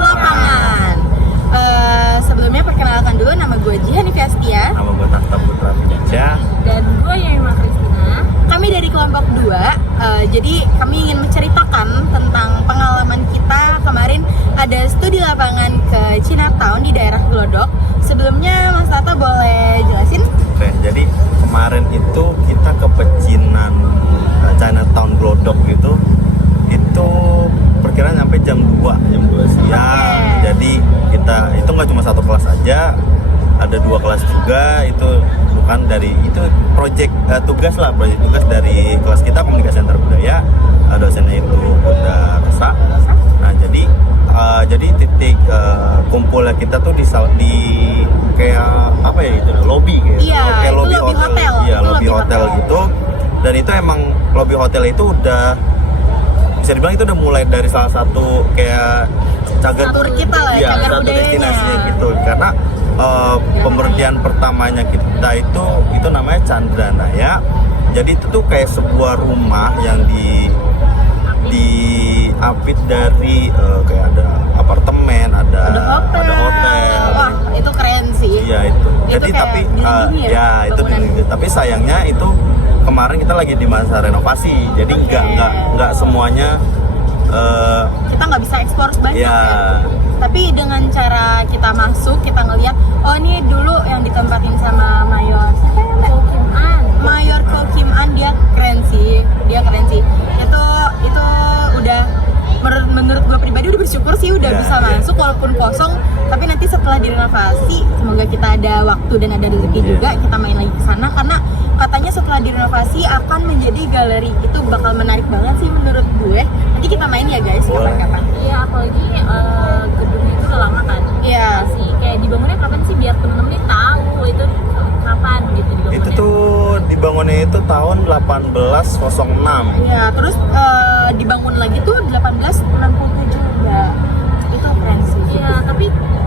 lapangan. Sebelumnya perkenalkan dulu, nama gue Jihan Fiastia. Nama gue Tahta Putra Finica. Dan gue Yema Kristina. Kami dari kelompok 2. Jadi kami ingin menceritakan tentang pengalaman kita kemarin ada studi lapangan ke Chinatown di daerah Glodok. Sebelumnya Mas Tata boleh jelasin? Oke, jadi kemarin itu kita ke pecinan Chinatown Glodok gitu. Itu perkiraan sampai jam 2 siang. Jadi kita itu nggak cuma satu kelas aja, ada 2 kelas juga. Itu bukan dari itu proyek tugas dari kelas kita, Komunikasi Antar Budaya. Dosennya itu Bunda Rosa. Nah jadi titik kumpulnya kita tuh di kayak apa ya itu lobby gitu. Iya, kayak itu lobby hotel. Iya, Itu lobby hotel gitu. Dan itu emang lobby hotel itu udah bisa dibilang itu udah mulai dari salah satu kayak cagar kita lah, ya, cagar satu budayanya. destinasinya gitu. Karena pemberhentian pertamanya kita itu namanya Chandranaya. Jadi itu tuh kayak sebuah rumah yang diapit dari kayak ada apartemen, ada hotel. Wah, itu keren sih. Iya itu. Jadi kayak tapi dilindungi ya itu dilindungi. Tapi sayangnya itu kemarin kita lagi di masa renovasi. Jadi nggak semuanya kita nggak bisa ekspor banyak ya. Tapi dengan cara kita masuk, kita ngelihat, oh ini dulu yang ditempatin sama Mayor Mayor Ko Kim An, dia keren sih. Itu udah menurut gue pribadi udah bersyukur sih udah bisa masuk walaupun kosong. Tapi nanti setelah direnovasi, semoga kita ada waktu dan ada rezeki juga kita main lagi ke sana, karena katanya setelah direnovasi akan menjadi galeri. Itu bakal menarik banget sih menurut gue. Nanti kita main ya guys, kapan-kapan. Iya, apalagi gedungnya itu udah lama kan. Iya. Sih kayak dibangunnya kapan sih, biar temen-temen nih tahu itu kapan gitu dibangunnya. Itu tuh dibangunnya itu tahun 1806. Iya, terus dibangun lagi tuh 1867 ya. Itu keren sih. Iya, tapi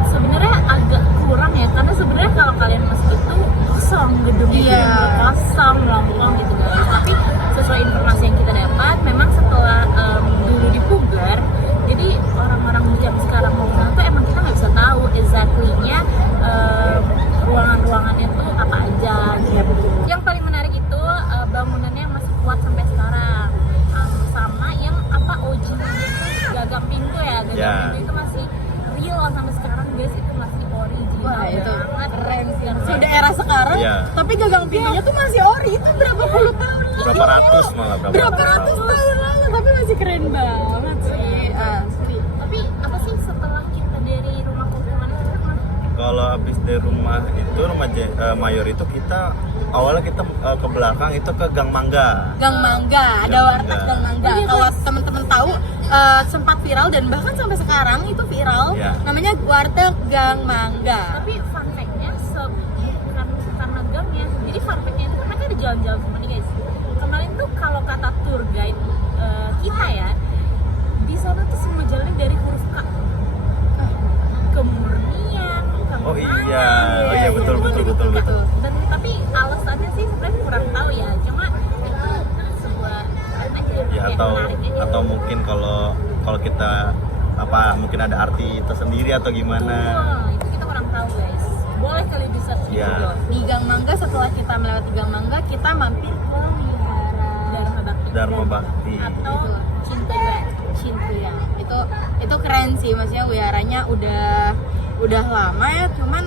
sebenarnya agak kurang ya, karena sebenarnya kalau kalian masuk itu kosong gedungnya, Iya. kosong longkong gitu guys. Tapi sesuai informasi yang kita dapat, memang setelah dulu dipugar, jadi orang-orang yang sekarang mau sana tuh emang kita nggak bisa tahu exactly-nya ruangan-ruangannya tuh apa aja gitu. Yang paling menarik itu bangunannya masih kuat sampai sekarang. Sama yang OG-nya itu gagang pintu ya, pintu itu masih real sampai sekarang guys, itu masih original. Wah, itu banget, keren sih. keren. Sudah era sekarang, tapi gagang pintunya tuh masih ori. Itu berapa puluh tahun lalu? Berapa ratus malah Berapa ratus tahun lalu, tapi masih keren banget sih. Asli. Tapi apa sih setelah kita dari rumah Kokuman itu kan? Kalau habis dari rumah Mayor itu kita awalnya kita ke belakang itu ke Gang Mangga. Gang Mangga, ada Gang warteg Mangga. Gang Mangga. Kalau teman-teman tahu, sempat viral dan bahkan sampai sekarang itu viral. Iya. Namanya warteg Gang Mangga. Tapi fun fact-nya bukan karena gangnya. Jadi fun fact-nya itu kan mereka ada jalan-jalan sama nih guys. Kemarin tuh kalau kata tour guide kita ya, di sana tuh semua jalannya dari huruf K. Kemurnian, Oh iya betul. Dan tapi alasannya sih sebenarnya kurang tahu ya. Cuma itu sebuah Ya atau mungkin kalau kita mungkin ada arti tersendiri atau gimana. Itu kita kurang tahu guys. Boleh kali di search di Ya. Google. Di Gang Mangga, setelah kita melewati Gang Mangga, kita mampir ke Wihara Dharma Bakti atau Cinta. Cinta. Itu keren sih, maksudnya wiharanya udah lama ya, cuman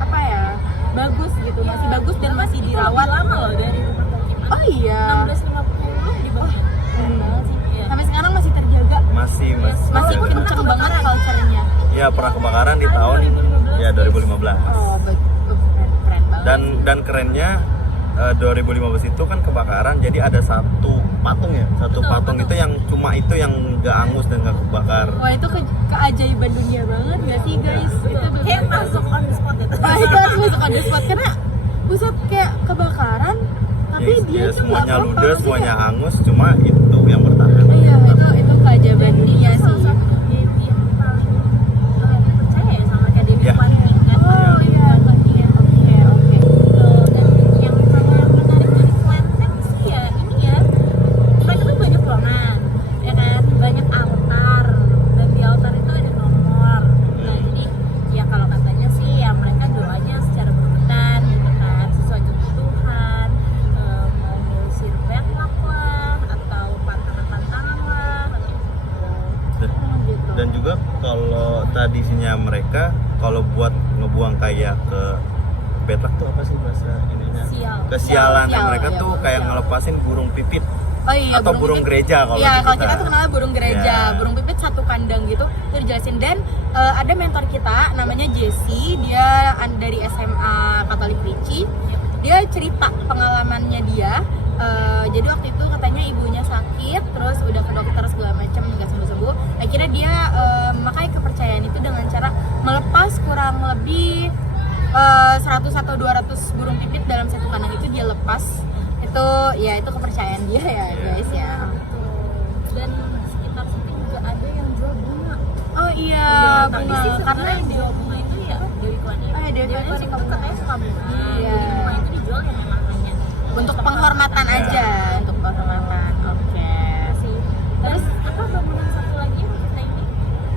apa ya, bagus gitu, masih bagus dan masih Itu dirawat. lebih lama loh dari rumah Kokiman. Oh iya. 1650 di bawah. Keren banget sih. Iya. Sampai sekarang masih terjaga, Masih masih kenceng banget culture-nya. Ya pernah kebakaran di tahun 2015. Oh, keren banget. Dan kerennya 2015 itu kan kebakaran, jadi ada satu patung itu yang cuma itu yang nggak angus dan nggak kebakar. Wah, itu keajaiban dunia banget nggak sih guys? Itu Kayak masuk on the spot itu. Nah, itu harus masuk on the spot karena buset, kayak kebakaran tapi dia tuh semuanya nggak apa-apa, ludes, maksudnya. semuanya hangus, cuma itu yang bertahan. Iya, itu keajaiban dunia sih. Salah satu dewi yang paling percaya ya sama kayak Dewi Ya. Kwanting kan. Oh iya, oke. Dan yang paling menarik dari Klenteng sih ya ini ya, mereka tuh banyak ruangan ya kan, banyak altar, dan di altar itu ada nomor kalau tradisinya mereka kalau buat ngebuang kayak ke bad luck tuh apa sih bahasa ininya? Sial. Kesialan Sial, mereka ya, tuh burung kayak sial. ngelepasin burung pipit Oh iya, atau burung pipit. gereja kalau Iya, di kalau kita tuh kenalnya burung gereja, Iya. burung pipit satu kandang gitu, itu dijelasin. Dan ada mentor kita namanya Jessie, dia dari SMA Katolik Ricci. Dia cerita pengalamannya dia. Jadi waktu itu katanya ibunya sakit, terus udah ke dokter segala macam nggak sembuh-sembuh. Akhirnya dia memakai kepercayaan itu dengan cara melepas kurang lebih 100 atau 200 burung pipit dalam satu kandang itu dia lepas. Itu ya itu kepercayaan dia ya guys ya. Dan di sekitar situ juga ada yang jual bunga. Oh iya, Tapi bunga sih karena karena yang jual bunga itu ya Dewi Tuani. Oh, ya, Dewi Tuani Tuani suka itu bunga. katanya suka bunga. Iya. Jadi bunga itu dijual yang memang hanya untuk penghormatan Iya. aja, untuk penghormatan. Oke. sih. Terus apa bangunan satu lagi yang kita ini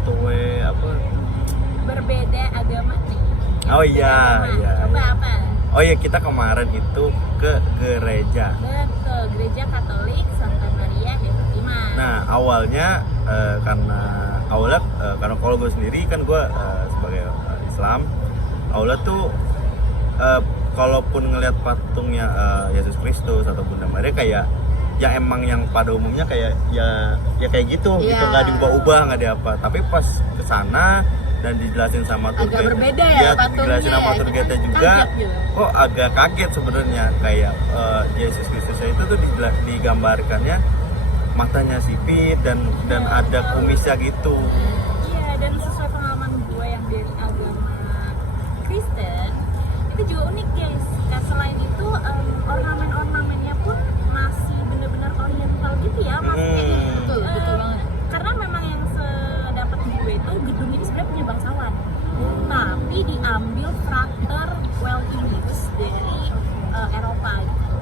Tuwe apa? berbeda agama nih. Oh iya, Agama. iya, Coba iya. apa? Oh iya, kita kemarin itu ke gereja. Dan ke gereja Katolik Santa Maria de Fatima. Nah awalnya karena kalau gue sendiri kan gue sebagai Islam, awalnya tuh kalaupun ngelihat patungnya Yesus Kristus atau Bunda Maria kayak yang emang yang pada umumnya kayak ya kayak gitu Iya. gitu, nggak diubah-ubah, nggak ada apa. Tapi pas kesana dan dijelasin sama tour Agak guide- berbeda ya iya, patungnya. dijelasin sama tour guide juga. Kaget gitu. Kok agak kaget sebenarnya kayak Yesus Kristus itu tuh digambarkannya matanya sipit dan ada kumisnya gitu. Iya, dan sesuai pengalaman gue yang dari agama Kristen itu juga unik guys. Kan selain itu ornamen-ornamennya pun masih benar-benar oriental gitu ya, masih Betul banget. karena memang yang sedapat gue itu gedung ini sebenarnya punya bangsawan, tapi diambil frater Weltinius dari Eropa gitu.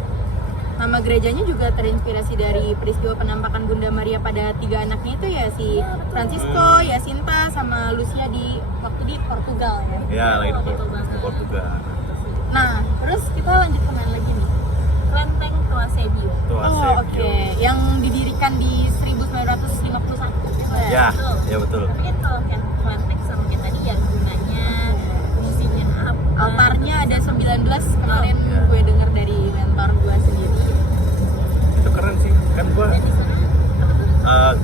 Nama gerejanya juga terinspirasi dari peristiwa penampakan Bunda Maria pada 3 anaknya itu ya, si Iya, betul. Francisco, Jacinta, sama Lucia waktu di Portugal ya. Ya lagi di Betul banget. Portugal. Nah, terus kita lanjut kemana lagi nih? Klenteng Tua Sebio. Tuh Oh Asepio. oke, yang didirikan di 1951. Ya, ya betul. Tapi kan kalau klenteng sama kayak tadi ya gunanya fungsinya apa? Altarnya ada 19 kemarin Iya. gue dengar dari mentor gue sendiri. Itu keren sih. Kan gua Dan di sana apa tuh?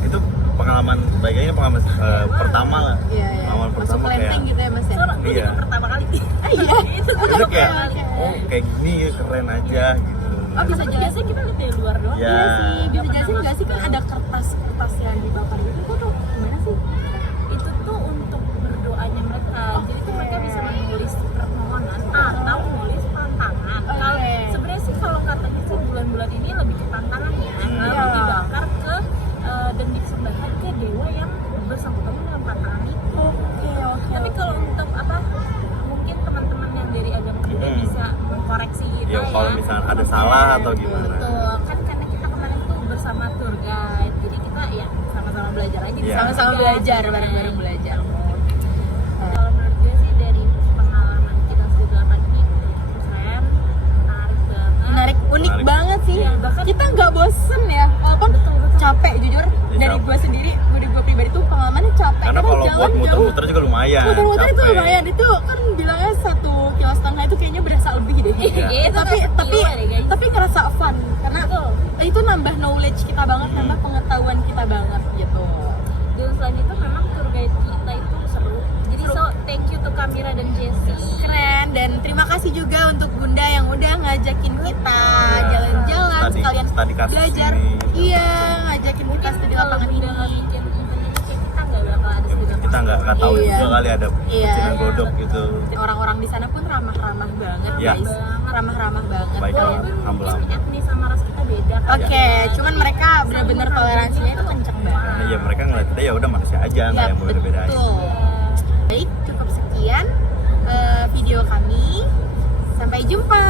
itu pengalaman baiknya pengalaman pertama lah. Iya, iya. Pengalaman Masuk pertama kayak kelenteng gitu ya Mas ya. Soalnya gue Iya. juga pertama kali. Iya. Itu itu pertama kayak kali. oh kayak gini keren aja gitu. Oh, bisa Tapi jelasin? biasanya kita lihat dari luar doang. Ya. Iya sih, bisa Nggak jelasin pernah nggak sih kan masuk. ada kertas-kertas yang dibakar gitu, kok tuh gimana sih? Itu tuh untuk berdoanya mereka. Jadi tuh mereka bisa menulis permohonan atau menulis tantangan. Oke. Kalau sebenarnya sih kalau katanya sih bulan-bulan ini lebih ke tantangan ya. Lalu Iya. dibakar ke dan dipersembahkan ke dewa yang bersangkutan dengan tantangan itu. Oke. Tapi kalau untuk apa? Mungkin teman-teman yang dari agama berbeda bisa mengkoreksi kita Ya kalau misalnya ada salah atau gimana. Betul, kan karena kita kemarin tuh bersama tour guide, jadi kita ya sama-sama belajar aja. Iya. Sama-sama belajar, bareng-bareng belajar. Kalau menurut gue sih dari pengalaman kita 8 ini keren, menarik banget. Menarik, unik Menarik. banget sih. Iya, bahkan- Kita nggak bosen ya, walaupun Betul. capek jujur. Ya, Dari capek. gue sendiri, gue pribadi tuh pengalamannya capek. Karena kalau buat muter-muter juga lumayan. Muter-muter itu capek. lumayan, itu kan bilangnya 1,5 km itu kayaknya berasa lebih deh. Iya, itu tapi kan tapi gila deh, guys. tapi ngerasa fun karena Betul. itu nambah knowledge kita banget, nambah pengetahuan kita banget gitu. Dan selain itu memang tour guide kita itu seru. Jadi so thank you to Kamira dan Jessie. Keren, dan terima kasih juga untuk Bunda yang udah ngajakin kita jalan-jalan Studi- sekalian studi kasus belajar. ini. Iya, ngajakin kita studi Kalau lapangan udah nggak ini. bikin event ini kayak kita nggak bakal ada studi Kita nggak tahu Iya. juga kali ada Iya. pecinan glodok gitu. Orang-orang di sana pun ramah-ramah banget, Iya. guys. Ramah-ramah banget. Baik kalian. banget. Walaupun Humble, mungkin humble. etnis sama ras kita beda kan. Oke, cuman mereka benar-benar toleransinya itu kenceng banget. Nah, ya mereka ngeliat kita ya udah manusia aja, nggak yang berbeda aja. betul. Baik, cukup sekian video kami. Sampai jumpa.